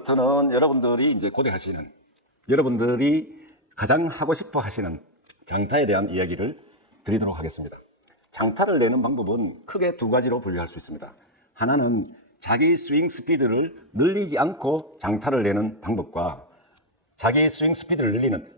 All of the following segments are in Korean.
오늘부터는 여러분들이 이제 고대하시는, 여러분들이 가장 하고 싶어 하시는 장타에 대한 이야기를 드리도록 하겠습니다. 장타를 내는 방법은 크게 두 가지로 분류할 수 있습니다. 하나는 자기 스윙 스피드를 늘리지 않고 장타를 내는 방법과 자기 스윙 스피드를 늘리는,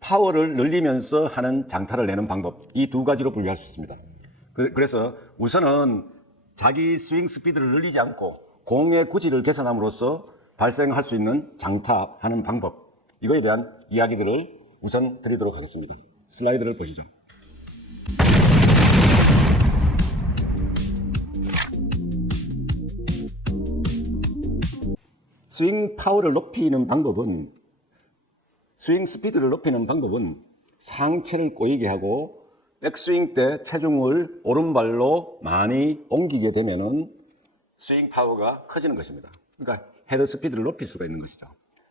파워를 늘리면서 하는 장타를 내는 방법, 이 두 가지로 분류할 수 있습니다. 그래서 우선은 자기 스윙 스피드를 늘리지 않고 공의 구질을 개선함으로써 발생할 수 있는 장타하는 방법, 이거에 대한 이야기들을 우선 드리도록 하겠습니다. 슬라이드를 보시죠. 스윙 파워를 높이는 방법은, 스윙 스피드를 높이는 방법은 상체를 꼬이게 하고 백스윙 때 체중을 오른발로 많이 옮기게 되면은 스윙 파워가 커지는 것입니다. 그러니까 헤드 스피드를 높일 수가 있는 것이죠.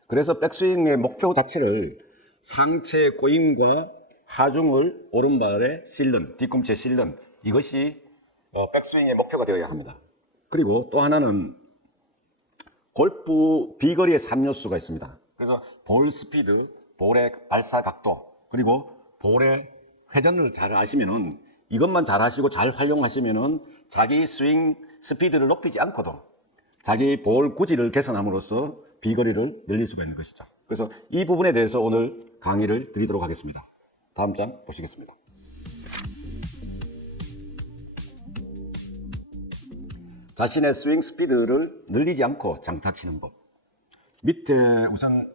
그래서 백스윙의 목표 자체를 상체 꼬임과 하중을 오른발에 실는, 뒤꿈치에 실는, 이것이 백스윙의 목표가 되어야 합니다. 그리고 또 하나는 골프 비거리의 3요소가 있습니다. 그래서 볼 스피드, 볼의 발사 각도, 그리고 볼의 회전을 잘 아시면은, 이것만 잘 하시고 잘 활용하시면은 자기 스윙 스피드를 높이지 않고도 자기 볼 구질을 개선함으로써 비거리를 늘릴 수가 있는 것이죠. 그래서 이 부분에 대해서 오늘 강의를 드리도록 하겠습니다. 다음 장 보시겠습니다. 자신의 스윙 스피드를 늘리지 않고 장타 치는 법. 밑에 우선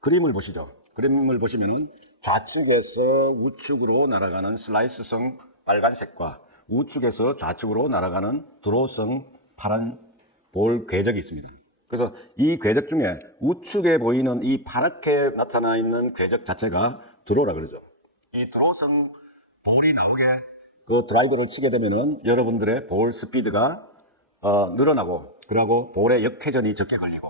그림을 보시죠. 그림을 보시면은 좌측에서 우측으로 날아가는 슬라이스성 빨간색과 우측에서 좌측으로 날아가는 드로우성 파란 볼 궤적이 있습니다. 그래서 이 궤적 중에 우측에 보이는 이 파랗게 나타나 있는 궤적 자체가 드로우라 그러죠. 이 드로우성 볼이 나오게 그 드라이버를 치게 되면은 여러분들의 볼 스피드가 늘어나고, 그리고 볼의 역회전이 적게 걸리고,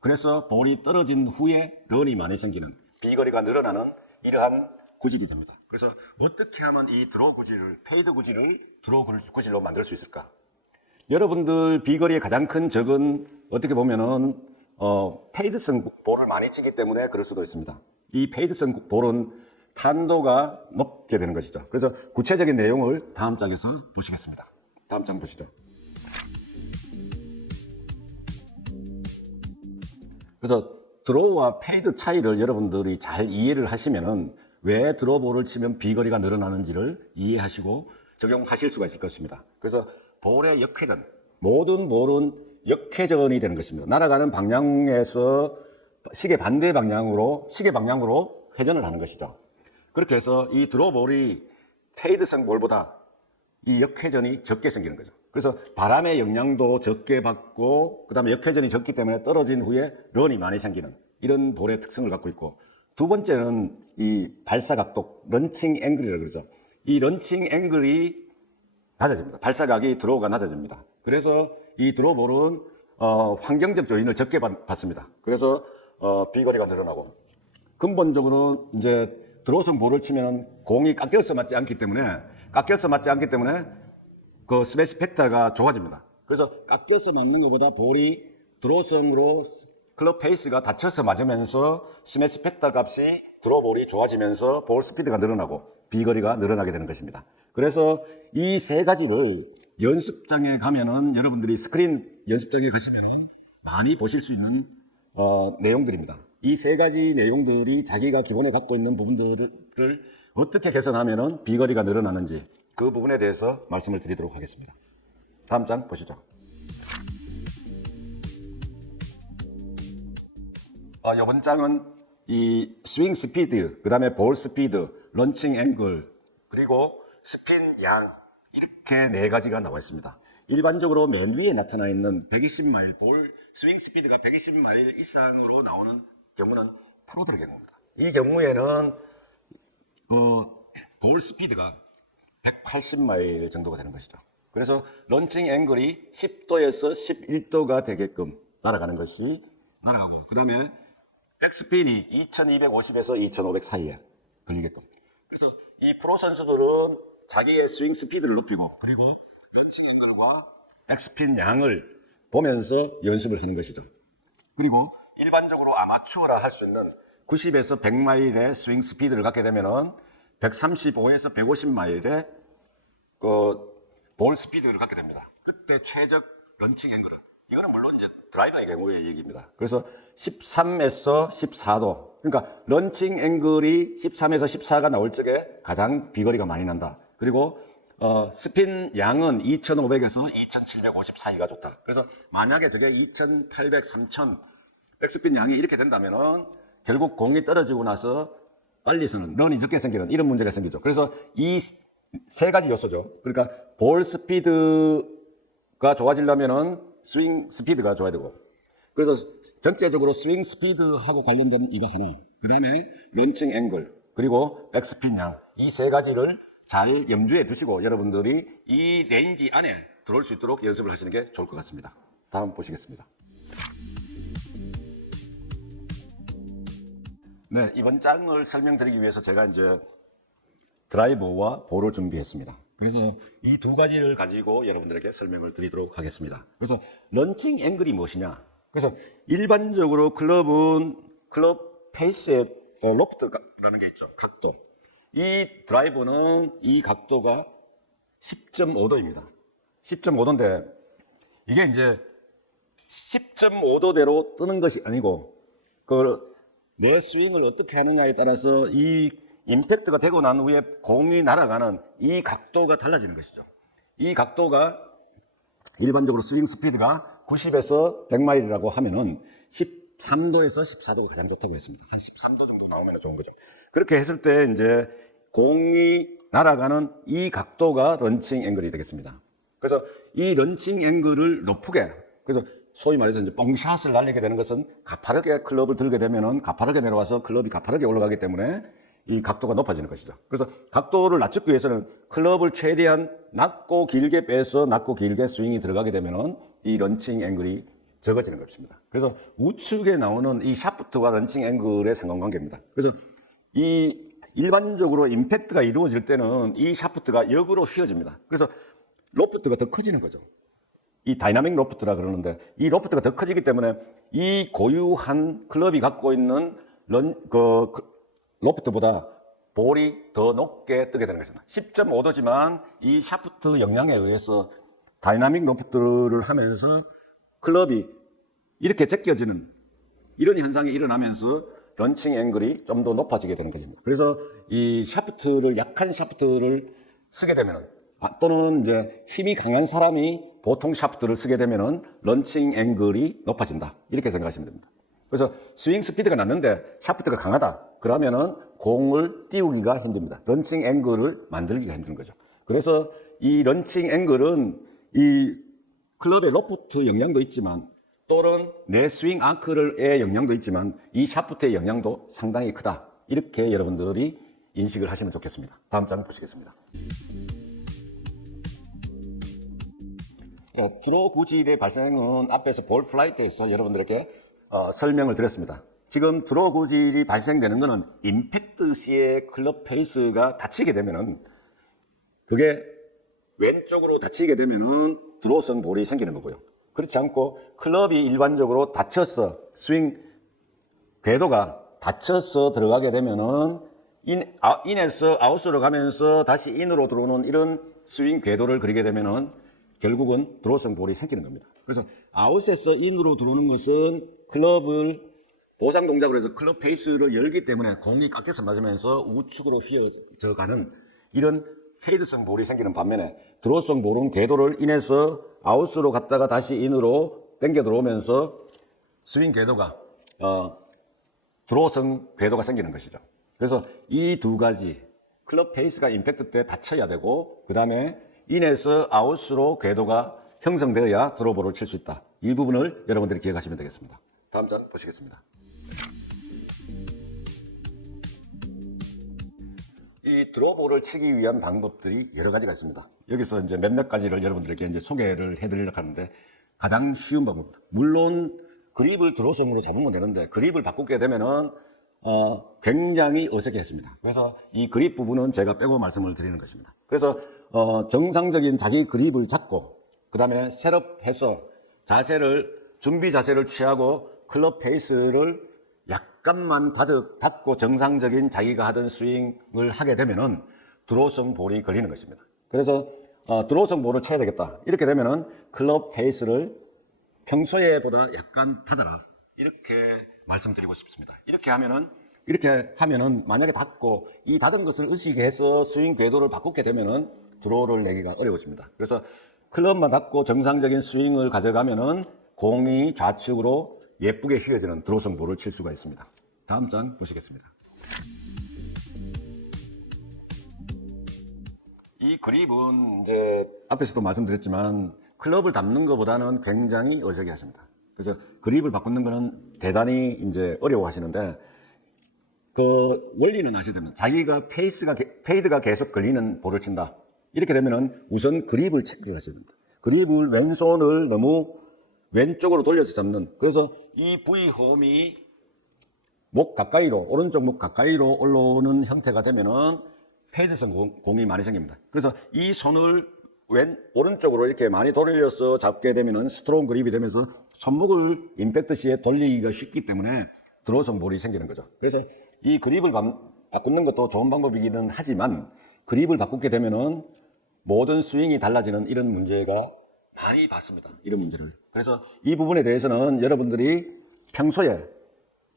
그래서 볼이 떨어진 후에 런이 많이 생기는, 비거리가 늘어나는 이러한 구질이 됩니다. 그래서 어떻게 하면 이 드로우 구질을, 페이드 구질을 드로우 구질로 만들 수 있을까? 여러분들 비거리의 가장 큰 적은 어떻게 보면은 페이드성 볼을 많이 치기 때문에 그럴 수도 있습니다. 이 페이드성 볼은 탄도가 높게 되는 것이죠. 그래서 구체적인 내용을 다음 장에서 보시겠습니다. 다음 장 보시죠. 그래서 드로우와 페이드 차이를 여러분들이 잘 이해를 하시면은 왜 드로우 볼을 치면 비거리가 늘어나는지를 이해하시고 적용하실 수가 있을 것입니다. 그래서 볼의 역회전, 모든 볼은 역회전이 되는 것입니다. 날아가는 방향에서 시계 반대 방향으로, 시계 방향으로 회전을 하는 것이죠. 그렇게 해서 이 드로우 볼이 페이드성 볼보다 이 역회전이 적게 생기는 거죠. 그래서 바람의 영향도 적게 받고, 그 다음에 역회전이 적기 때문에 떨어진 후에 런이 많이 생기는 이런 볼의 특성을 갖고 있고, 두 번째는 이 발사 각도, 런칭 앵글이라고 그러죠. 이 런칭 앵글이 낮아집니다. 발사각이 드로우가 낮아집니다. 그래서 이 드로우 볼은 환경적 요인을 적게 받습니다. 그래서 비거리가 늘어나고, 근본적으로 이제 드로우성 볼을 치면 공이 깎여서 맞지 않기 때문에 그 스매시 팩터가 좋아집니다. 그래서 깎여서 맞는 것보다 볼이 드로우성으로 클럽 페이스가 닫혀서 맞으면서 스매시 팩터 값이 드로우 볼이 좋아지면서 볼 스피드가 늘어나고 비거리가 늘어나게 되는 것입니다. 그래서 이 세 가지를 연습장에 가면은, 여러분들이 스크린 연습장에 가시면은 많이 보실 수 있는 내용들입니다. 이 세 가지 내용들이 자기가 기본에 갖고 있는 부분들을 어떻게 개선하면은 비거리가 늘어나는지, 그 부분에 대해서 말씀을 드리도록 하겠습니다. 다음 장 보시죠. 이번 장은 이 스윙 스피드, 그 다음에 볼 스피드, 런칭 앵글, 그리고 스핀 양, 이렇게 네 가지가 나와 있습니다. 일반적으로 맨 위에 나타나 있는 120마일, 볼 스윙 스피드가 120마일 이상으로 나오는 경우는 프로들의 경우입니다. 이 경우에는 볼 스피드가 180마일 정도가 되는 것이죠. 그래서 런칭 앵글이 10도에서 11도가 되게끔 날아가는 것이 날아가고, 그 다음에 백스핀이 2250에서 2500 사이에 걸리게끔. 그래서 이 프로 선수들은 자기의 스윙 스피드를 높이고, 그리고 런칭 앵글과 백스핀 양을 보면서 연습을 하는 것이죠. 그리고 일반적으로 아마추어라 할 수 있는 90에서 100마일의 스윙 스피드를 갖게 되면은 135에서 150마일의 볼 스피드를 갖게 됩니다. 그때 최적 런칭 앵글. 이거는 물론 이제 드라이버의 경우의 얘기입니다. 그래서 13에서 14도. 그러니까 런칭 앵글이 13에서 14가 나올 적에 가장 비거리가 많이 난다. 그리고 스핀 양은 2,500에서 2,750 사이가 좋다. 그래서 만약에 저게 2,800, 3,000 백스핀 양이 이렇게 된다면은 결국 공이 떨어지고 나서 빨리서는 런이 적게 생기는 이런 문제가 생기죠. 그래서 이 세 가지 요소죠. 그러니까 볼 스피드가 좋아지려면은 스윙 스피드가 좋아야 되고, 그래서 전체적으로 스윙 스피드하고 관련된 이거 하나, 그 다음에 런칭 앵글, 그리고 백스핀 양, 이 세 가지를 잘 염두에 두시고 여러분들이 이 레인지 안에 들어올 수 있도록 연습을 하시는 게 좋을 것 같습니다. 다음 보시겠습니다. 네, 이번 장을 설명드리기 위해서 제가 이제 드라이버와 볼을 준비했습니다. 그래서 이 두 가지를 가지고 여러분들에게 설명을 드리도록 하겠습니다. 그래서 런칭 앵글이 무엇이냐? 그래서 일반적으로 클럽은 클럽 페이스의 로프트라는 게 있죠. 각도. 이 드라이버는 이 각도가 10.5도입니다. 10.5도인데 이게 이제 10.5도대로 뜨는 것이 아니고 내 스윙을 어떻게 하느냐에 따라서 이 임팩트가 되고 난 후에 공이 날아가는 이 각도가 달라지는 것이죠. 이 각도가 일반적으로 스윙 스피드가 90에서 100마일이라고 하면은 13도에서 14도가 가장 좋다고 했습니다. 한 13도 정도 나오면 좋은 거죠. 그렇게 했을 때 이제 공이 날아가는 이 각도가 런칭 앵글이 되겠습니다. 그래서 이 런칭 앵글을 높게, 그래서 소위 말해서 이제 뻥샷을 날리게 되는 것은 가파르게 클럽을 들게 되면은 가파르게 내려와서 클럽이 가파르게 올라가기 때문에 이 각도가 높아지는 것이죠. 그래서 각도를 낮추기 위해서는 클럽을 최대한 낮고 길게 빼서 낮고 길게 스윙이 들어가게 되면은 이 런칭 앵글이 적어지는 것입니다. 그래서 우측에 나오는 이 샤프트와 런칭 앵글의 상관관계입니다. 그래서 이 일반적으로 임팩트가 이루어질 때는 이 샤프트가 역으로 휘어집니다. 그래서 로프트가 더 커지는 거죠. 이 다이나믹 로프트라 그러는데 이 로프트가 더 커지기 때문에 이 고유한 클럽이 갖고 있는 로프트보다 볼이 더 높게 뜨게 되는 것입니다. 10.5도지만 이 샤프트 영향에 의해서 다이나믹 로프트를 하면서 클럽이 이렇게 제껴지는 이런 현상이 일어나면서 런칭 앵글이 좀 더 높아지게 되는 것입니다. 그래서 이 샤프트를, 약한 샤프트를 쓰게 되면은, 또는 이제 힘이 강한 사람이 보통 샤프트를 쓰게 되면은 런칭 앵글이 높아진다. 이렇게 생각하시면 됩니다. 그래서 스윙 스피드가 낮는데 샤프트가 강하다. 그러면은 공을 띄우기가 힘듭니다. 런칭 앵글을 만들기가 힘든 거죠. 그래서 이 런칭 앵글은 이 클럽의 로프트 영향도 있지만 또는 내 스윙 앙클의 영향도 있지만 이 샤프트의 영향도 상당히 크다. 이렇게 여러분들이 인식을 하시면 좋겠습니다. 다음 장 보시겠습니다. 드로우 구질의 발생은 앞에서 볼 플라이트에서 여러분들에게 설명을 드렸습니다. 지금 드로우 구질이 발생되는 것은 임팩트 시에 클럽 페이스가 닫히게 되면은, 그게 왼쪽으로 닫히게 되면은 드로우성 볼이 생기는 거고요. 그렇지 않고 클럽이 일반적으로 닫혀서 스윙 궤도가 닫혀서 들어가게 되면은 인에서 아웃으로 가면서 다시 인으로 들어오는 이런 스윙 궤도를 그리게 되면은 결국은 드로우성 볼이 생기는 겁니다. 그래서 아웃에서 인으로 들어오는 것은 클럽을 보상 동작으로 해서 클럽 페이스를 열기 때문에 공이 깎여서 맞으면서 우측으로 휘어져 가는 이런 페이드성 볼이 생기는 반면에 드로우성 볼은 궤도를 인해서 아웃으로 갔다가 다시 인으로 당겨 들어오면서 스윙 궤도가 드로우성 궤도가 생기는 것이죠. 그래서 이 두 가지 클럽 페이스가 임팩트 때 닫혀야 되고, 그 다음에 인에서 아웃으로 궤도가 형성되어야 드로우볼을 칠 수 있다. 이 부분을 여러분들이 기억하시면 되겠습니다. 다음 장 보시겠습니다. 이 드로우볼을 치기 위한 방법들이 여러 가지가 있습니다. 여기서 이제 몇몇 가지를 여러분들에게 이제 소개를 해드리려고 하는데, 가장 쉬운 방법. 물론 그립을 드로우성으로 잡으면 되는데 그립을 바꾸게 되면은 굉장히 어색했습니다. 그래서 이 그립 부분은 제가 빼고 말씀을 드리는 것입니다. 그래서 정상적인 자기 그립을 잡고 그 다음에 셋업해서 준비 자세를 취하고 클럽 페이스를 약간만 닫고 정상적인 자기가 하던 스윙을 하게 되면은 드로우성 볼이 걸리는 것입니다. 그래서 드로우성 볼을 쳐야 되겠다. 이렇게 되면은 클럽 페이스를 평소에보다 약간 닫아라. 이렇게 말씀드리고 싶습니다. 이렇게 하면은 만약에 닫고 이 닫은 것을 의식해서 스윙 궤도를 바꾸게 되면은 드로우를 내기가 어려워집니다. 그래서 클럽만 닫고 정상적인 스윙을 가져가면은 공이 좌측으로 예쁘게 휘어지는 드로우성 볼을 칠 수가 있습니다. 다음 장 보시겠습니다. 이 그립은 이제 앞에서도 말씀드렸지만 클럽을 담는 것보다는 굉장히 어색해 하십니다. 그래서 그립을 바꾸는 거는 대단히 이제 어려워하시는데 그 원리는 아셔야 됩니다. 자기가 페이드가 계속 걸리는 볼을 친다. 이렇게 되면은 우선 그립을 체크하셔야 됩니다. 그립을 왼손을 너무 왼쪽으로 돌려서 잡는, 그래서 이 V홈이 목 가까이로, 오른쪽 목 가까이로 올라오는 형태가 되면은 페이드성 공이 많이 생깁니다. 그래서 이 손을 오른쪽으로 이렇게 많이 돌려서 잡게 되면은 스트롱 그립이 되면서 손목을 임팩트 시에 돌리기가 쉽기 때문에 드로우성 볼이 생기는 거죠. 그래서 이 그립을 바꾸는 것도 좋은 방법이기는 하지만 그립을 바꾸게 되면은 모든 스윙이 달라지는 이런 문제가 많이 봤습니다. 이런 문제를. 그래서 이 부분에 대해서는 여러분들이 평소에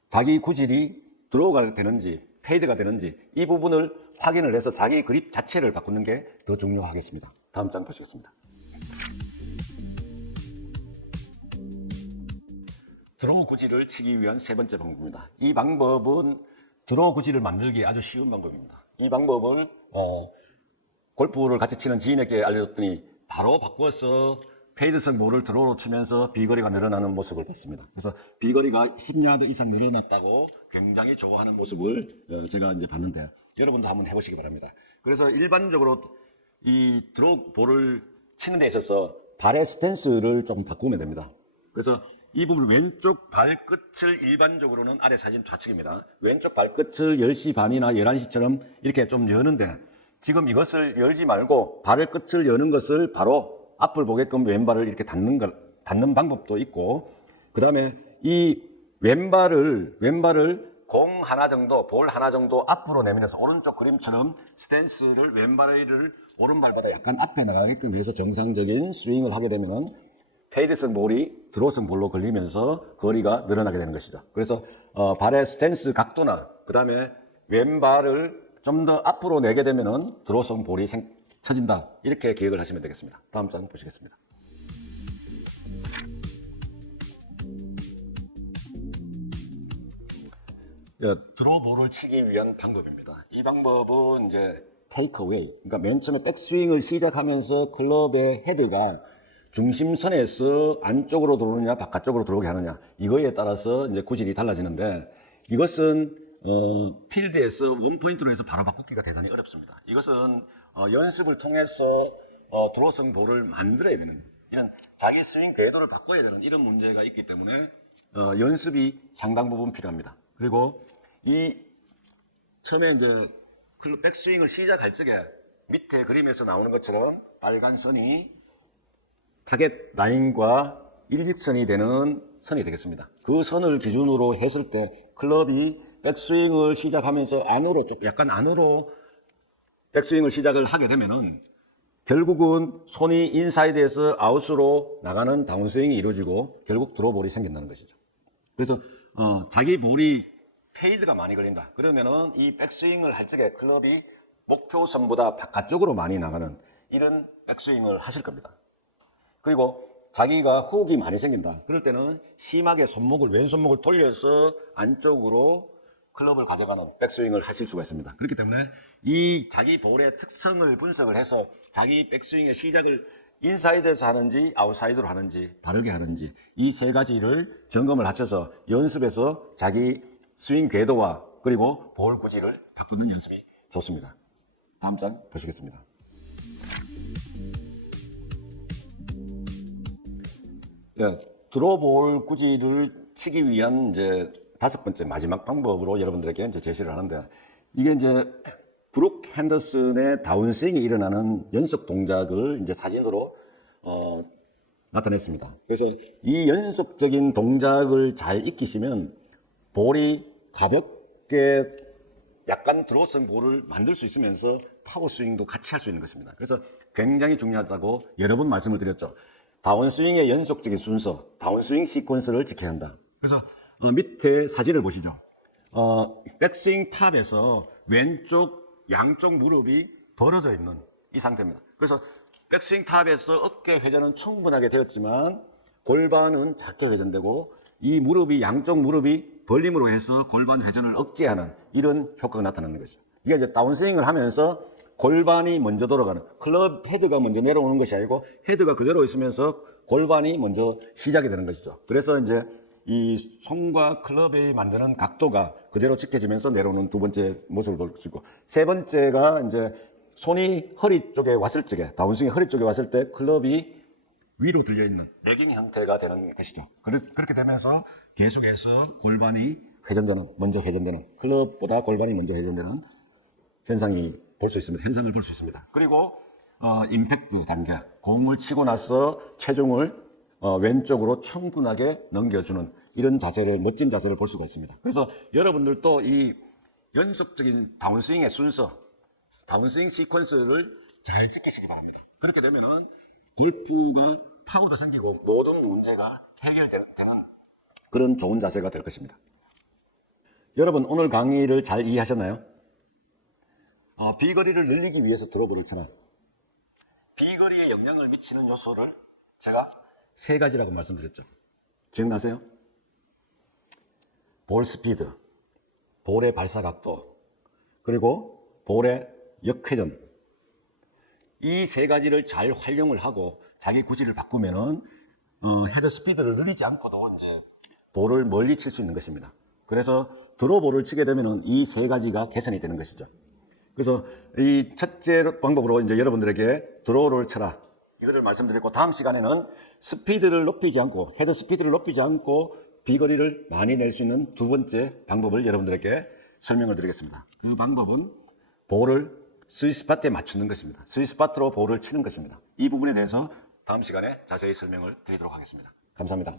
자기 구질이 드로우가 되는지 페이드가 되는지 이 부분을 확인을 해서 자기 그립 자체를 바꾸는 게 더 중요하겠습니다. 다음 장 보시겠습니다. 드로우 구질을 치기 위한 세 번째 방법입니다. 이 방법은 드로우 구질을 만들기 아주 쉬운 방법입니다. 이 방법을 골프를 같이 치는 지인에게 알려줬더니 바로 바꾸어서 페이드성 볼을 드로우로 치면서 비거리가 늘어나는 모습을 봤습니다. 그래서 비거리가 10야드 이상 늘어났다고 굉장히 좋아하는 모습을 제가 이제 봤는데 여러분도 한번 해보시기 바랍니다. 그래서 일반적으로 이 드로우 볼을 치는 데 있어서 발의 스탠스를 조금 바꾸면 됩니다. 그래서 이 부분 왼쪽 발끝을 일반적으로는 아래 사진 좌측입니다. 왼쪽 발끝을 10시 반이나 11시처럼 이렇게 좀 여는데 지금 이것을 열지 말고 발의 끝을 여는 것을 바로 앞을 보게끔 왼발을 이렇게 닫는 방법도 있고, 그 다음에 이 왼발을 공 하나 정도, 볼 하나 정도 앞으로 내밀어서 오른쪽 그림처럼 스탠스를 왼발을 오른발보다 약간 앞에 나가게끔 해서 정상적인 스윙을 하게 되면은 페이드성 볼이 드로우성 볼로 걸리면서 거리가 늘어나게 되는 것이죠. 그래서 발의 스탠스 각도나 그 다음에 왼발을 좀 더 앞으로 내게 되면은 드로우성 볼이 쳐진다. 이렇게 기억을 하시면 되겠습니다. 다음 장 보시겠습니다. 드로우 볼을 치기 위한 방법입니다. 이 방법은 이제 테이크어웨이, 그러니까 맨 처음에 백스윙을 시작하면서 클럽의 헤드가 중심선에서 안쪽으로 들어오느냐 바깥쪽으로 들어오게 하느냐 이거에 따라서 이제 구질이 달라지는데 이것은 필드에서 원포인트로 해서 바로 바꾸기가 대단히 어렵습니다. 이것은 연습을 통해서 드로우성 볼을 만들어야 되는 이런 자기 스윙 궤도를 바꿔야 되는 이런 문제가 있기 때문에 연습이 상당 부분 필요합니다. 그리고 이 처음에 이제 백스윙을 시작할 적에 밑에 그림에서 나오는 것처럼 빨간 선이 타겟 라인과 일직선이 되는 선이 되겠습니다. 그 선을 기준으로 했을 때 클럽이 백스윙을 시작하면서 약간 안으로 백스윙을 시작을 하게 되면은 결국은 손이 인사이드에서 아웃으로 나가는 다운스윙이 이루어지고 결국 드로우볼이 생긴다는 것이죠. 그래서 자기 볼이 페이드가 많이 걸린다. 그러면은 이 백스윙을 할 적에 클럽이 목표선보다 바깥쪽으로 많이 나가는 이런 백스윙을 하실 겁니다. 그리고 자기가 훅이 많이 생긴다. 그럴 때는 심하게 왼손목을 돌려서 안쪽으로 클럽을 가져가는 백스윙을 하실 수가 있습니다. 그렇기 때문에 이 자기 볼의 특성을 분석을 해서 자기 백스윙의 시작을 인사이드에서 하는지 아웃사이드로 하는지 바르게 하는지 이 세 가지를 점검을 하셔서 연습에서 자기 스윙 궤도와 그리고 볼 구질을 바꾸는 연습이 좋습니다. 다음 장 보시겠습니다. 드로우 볼 구질을 치기 위한 이제 다섯 번째 마지막 방법으로 여러분들에게 이제 제시를 하는데 이게 이제 브룩 핸더슨의 다운스윙이 일어나는 연속 동작을 이제 사진으로 나타냈습니다. 그래서 이 연속적인 동작을 잘 익히시면 볼이 가볍게 약간 드로우성 볼을 만들 수 있으면서 파워 스윙도 같이 할 수 있는 것입니다. 그래서 굉장히 중요하다고 여러 번 말씀을 드렸죠. 다운스윙의 연속적인 순서, 다운스윙 시퀀스를 지켜야 한다. 그래서 밑에 사진을 보시죠. 백스윙 탑에서 왼쪽 양쪽 무릎이 벌어져 있는 이 상태입니다. 그래서 백스윙 탑에서 어깨 회전은 충분하게 되었지만 골반은 작게 회전되고 이 무릎이 양쪽 무릎이 벌림으로 해서 골반 회전을 억제하는 이런 효과가 나타나는 거죠. 이게 이제 다운스윙을 하면서 골반이 먼저 돌아가는, 클럽 헤드가 먼저 내려오는 것이 아니고 헤드가 그대로 있으면서 골반이 먼저 시작이 되는 것이죠. 그래서 이제 이 손과 클럽이 만드는 각도가 그대로 지켜지면서 내려오는 두 번째 모습을 볼 수 있고, 세 번째가 이제 손이 허리 쪽에 왔을 적에, 다운스윙이 허리 쪽에 왔을 때 클럽이 위로 들려있는 레깅 형태가 되는 것이죠. 그렇게 되면서 계속해서 골반이 먼저 회전되는, 클럽보다 골반이 먼저 회전되는 현상을 볼 수 있습니다. 그리고 임팩트 단계, 공을 치고 나서 체중을 왼쪽으로 충분하게 넘겨주는 이런 자세를, 멋진 자세를 볼 수가 있습니다. 그래서 여러분들도 이 연속적인 다운스윙의 순서, 다운스윙 시퀀스를 잘 지키시기 바랍니다. 그렇게 되면은 골프가 파워도 생기고 모든 문제가 해결되는 그런 좋은 자세가 될 것입니다. 여러분, 오늘 강의를 잘 이해하셨나요? 비거리를 늘리기 위해서 드로브를 쳐라. 비거리에 영향을 미치는 요소를 제가 세 가지라고 말씀드렸죠. 기억나세요? 볼 스피드, 볼의 발사 각도, 그리고 볼의 역회전. 이 세 가지를 잘 활용을 하고 자기 구질을 바꾸면은 헤드 스피드를 늘리지 않고도 이제 볼을 멀리 칠 수 있는 것입니다. 그래서 드로볼을 치게 되면은 이 세 가지가 개선이 되는 것이죠. 그래서 이 첫째 방법으로 이제 여러분들에게 드로우를 쳐라, 이거를 말씀드렸고, 다음 시간에는 스피드를 높이지 않고, 헤드 스피드를 높이지 않고 비거리를 많이 낼 수 있는 두 번째 방법을 여러분들에게 설명을 드리겠습니다. 그 방법은 볼을 스윗스팟에 맞추는 것입니다. 스윗스팟으로 볼을 치는 것입니다. 이 부분에 대해서 다음 시간에 자세히 설명을 드리도록 하겠습니다. 감사합니다.